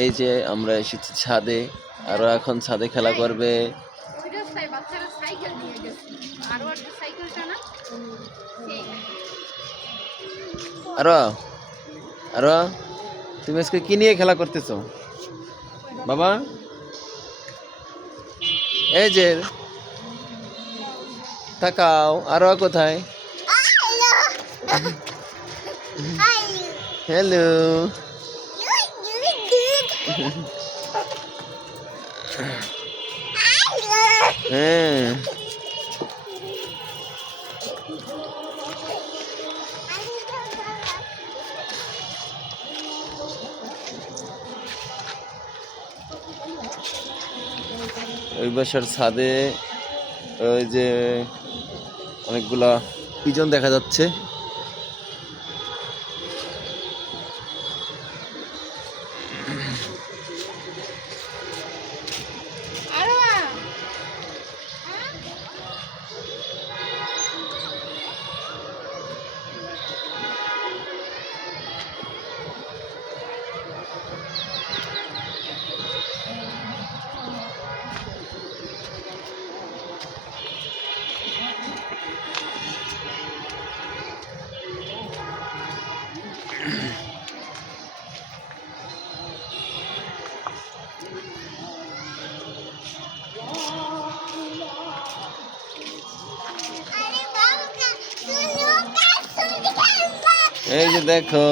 এই যে আমরা এসেছি ছাদে আরও এখন ছাদে খেলা করবে। আরও তুমি আজকে কি নিয়ে খেলা করতেছো? বাবা? এই যে তাকাও আরও কোথায়? হ্যালো। হ্যাঁ। ওই বাসার ছাদে ওই যে অনেকগুলা পিজন দেখা যাচ্ছে। এই যে দেখো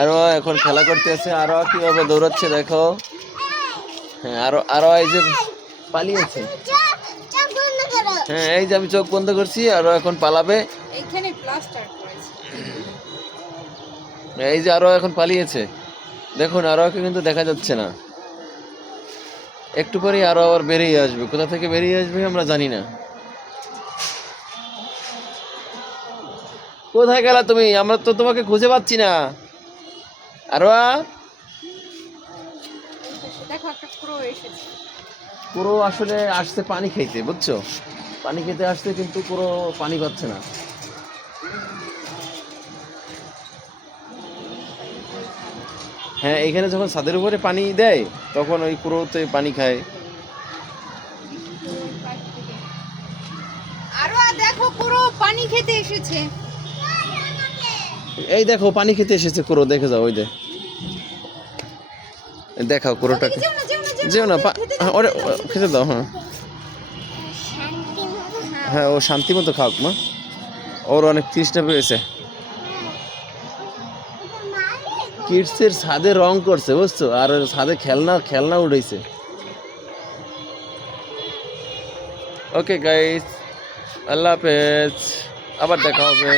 আরও এখন খেলা করতেছে আরও কীভাবে দৌড়াচ্ছে দেখো। হ্যাঁ আরও আরও এই যে পালিয়েছে। হ্যাঁ এই যে আমি চোখ বন্ধ করছি আরও এখন পালাবে। এইখানে প্লাস্টার করেছে। এই যে আরও এখন পালিয়েছে। দেখুন আরও কিন্তু দেখা যাচ্ছে না। একটু পরেই আরও আবার বেরিয়ে আসবে। কোথা থেকে বেরিয়ে আসবে আমরা জানি না। কোথায় গেলা তুমি? আমরা তো তোমাকে খুঁজে পাচ্ছি না। আরও পুরো আসলে আসছে পানি খাইতে বুঝছ? পানি খেতে আসতে কিন্তু পুরো পানি পাচ্ছে না। হ্যাঁ এখানে যখন ছাদের উপরে পানি দেয় তখন ওই পুরোতে পানি খায়। আরও দেখো পুরো পানি খেতে এসেছে। এই দেখো পানি খেতে এসেছে কুরো দেখে যাও ওই এই দেখাও কুরোটাকে যেও না ওরে খেতে দাও হ্যাঁ। হ্যাঁ ও শান্তি মতো খাওক মা। ওর অনেক তৃষ্ণা পেয়েছে। কিডসের ছাদে রং করছে, বুঝছ? আর ছাদে খেলনা খেলনা উঠেছে ওকে গাইস আল্লাহ হাফেজ। আবার দেখা হবে।